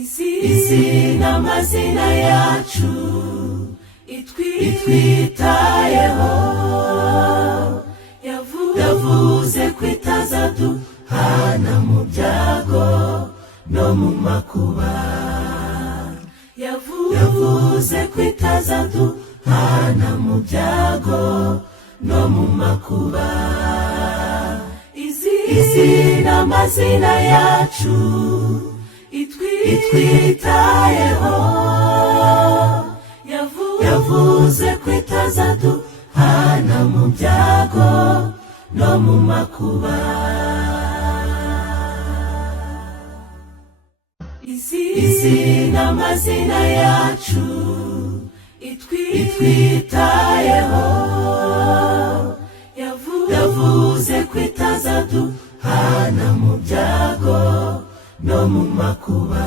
Izi n'amazina yacu itwitayeho, yavuze ko itazaduhana mu byago no mu makuba, yavuze ko itazaduhana mu byago no mu makuba. Izi n'amazina yacu itwitayeho, yavuze ko itazaduhana mu byago no mu makuba. Izi n'amazina yacu itwitayeho, yavuze ko itazaduhana mu byago no mu makuba.